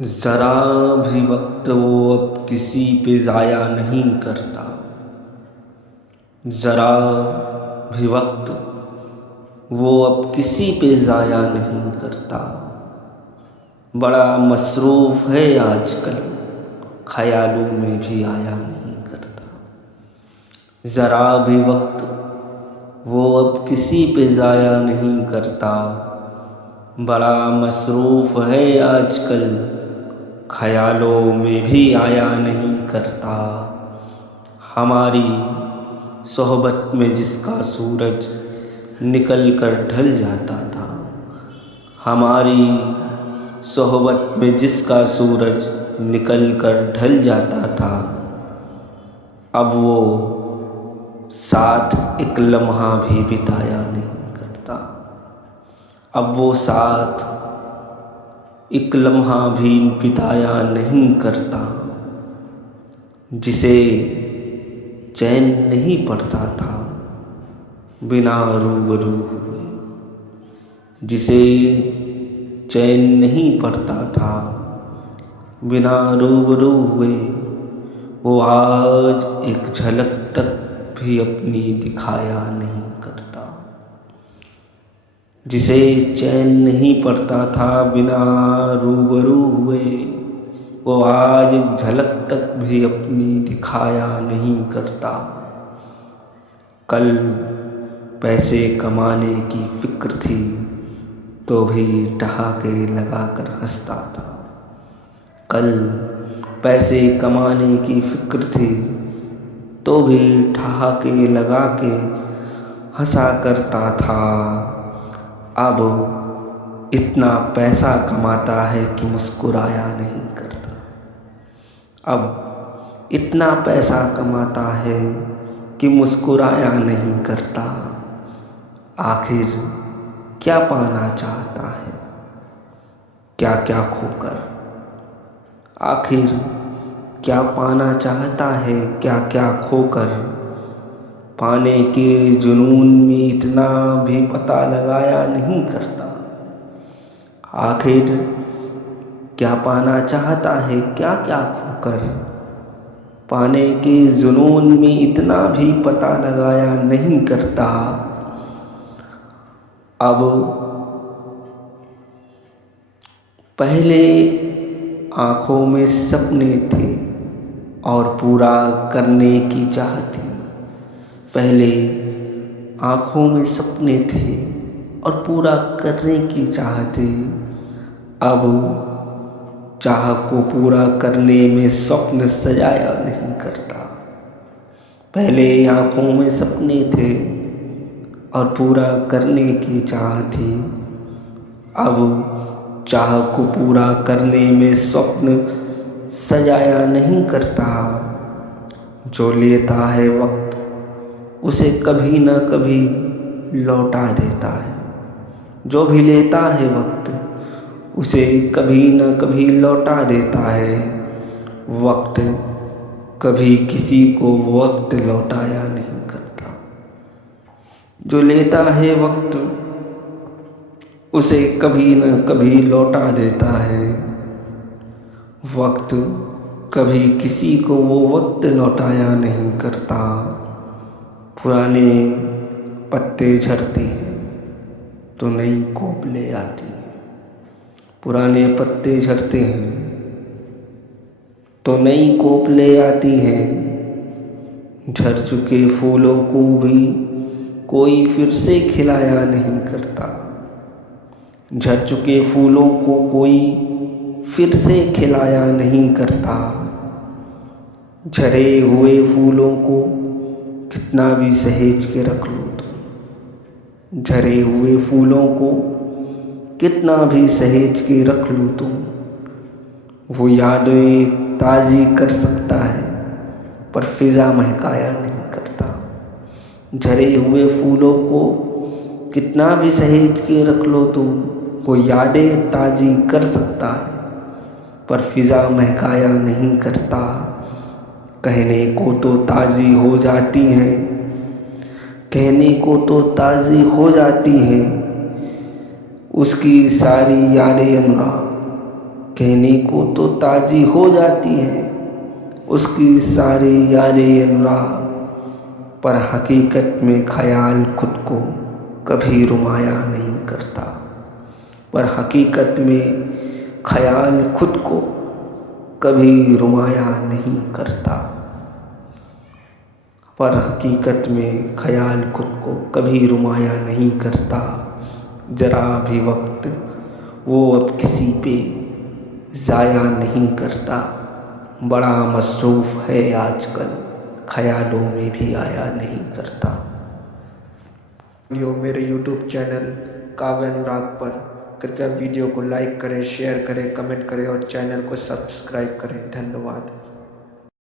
ज़रा भी वक्त वो अब किसी पे ज़ाया नहीं करता। ज़रा भी वक्त वो अब किसी पे ज़ाया नहीं करता। बड़ा मसरूफ़ है आजकल, ख़यालों में भी आया नहीं करता। ज़रा भी वक्त वो अब किसी पे ज़ाया नहीं करता। बड़ा मसरूफ़ है आजकल, ख़यालों में भी आया नहीं करता। हमारी सोहबत में जिसका सूरज निकल कर ढल जाता था, हमारी सोहबत में जिसका सूरज निकल कर ढल जाता था, अब वो साथ एक लम्हा भी बिताया नहीं करता। अब वो साथ एक लम्हा भी बिताया नहीं करता। जिसे चैन नहीं पड़ता था बिना रूबरू हुए, जिसे चैन नहीं पड़ता था बिना रूबरू हुए, वो आज एक झलक तक भी अपनी दिखाया नहीं करता। जिसे चैन नहीं पड़ता था बिना रूबरू हुए, वो आज एक झलक तक भी अपनी दिखाया नहीं करता। कल पैसे कमाने की फिक्र थी तो भी ठहाके लगा कर हंसता था। कल पैसे कमाने की फिक्र थी तो भी ठहाके लगा के हंसा करता था। अब इतना पैसा कमाता है कि मुस्कुराया नहीं करता। अब इतना पैसा कमाता है कि मुस्कुराया नहीं करता। आखिर क्या पाना चाहता है, क्या क्या खोकर? आखिर क्या पाना चाहता है, क्या क्या खोकर? पाने के जुनून में इतना भी पता लगाया नहीं करता। आखिर क्या पाना चाहता है, क्या क्या खोकर? पाने के जुनून में इतना भी पता लगाया नहीं करता। अब पहले आँखों में सपने थे और पूरा करने की चाह थी। पहले आँखों में सपने थे और पूरा करने की चाह थी। अब चाह को पूरा करने में स्वप्न सजाया नहीं करता। पहले आँखों में सपने थे और पूरा करने की चाह थी। अब चाह को पूरा करने में स्वप्न सजाया नहीं करता। जो लेता है वक्त उसे कभी न कभी लौटा देता है। जो भी लेता है वक्त उसे कभी न कभी लौटा देता है। वक्त कभी किसी को वक्त लौटाया नहीं करता। जो लेता है वक्त उसे कभी न कभी लौटा देता है। वक्त कभी किसी को वो वक्त लौटाया नहीं करता। पुराने पत्ते झड़ते हैं तो नई कोप ले आती है। पुराने पत्ते झड़ते हैं तो नई कोप ले आती हैं। झड़ चुके फूलों को भी कोई फिर से खिलाया नहीं करता। झड़ चुके फूलों को कोई फिर से खिलाया नहीं करता। झरे हुए फूलों को कितना भी सहेज के रख लो तुम, झरे हुए फूलों को कितना भी सहेज के रख लो तुम, वो यादें ताज़ी कर सकता है पर फिज़ा महकाया नहीं करता। झरे हुए फूलों को कितना भी सहेज के रख लो तुम, वो यादें ताज़ी कर सकता है पर फिज़ा महकाया नहीं करता। कहने को तो ताज़ी हो जाती हैं, कहने को तो ताज़ी हो जाती हैं उसकी सारी यादें अनुराग, कहने को तो ताज़ी हो जाती है उसकी सारी यादें अनुराग, पर हकीकत में ख्याल खुद को कभी रुमाया नहीं करता। पर हकीकत में ख्याल खुद को कभी रुमाया नहीं करता। पर हकीकत में ख्याल खुद को कभी रुमाया नहीं करता। जरा भी वक्त वो अब किसी पे ज़ाया नहीं करता। बड़ा मसरूफ़ है आजकल, ख्यालों में भी आया नहीं करता। वीडियो मेरे YouTube चैनल काव्य अनुराग पर, कृपया वीडियो को लाइक करें, शेयर करें, कमेंट करें और चैनल को सब्सक्राइब करें। धन्यवाद।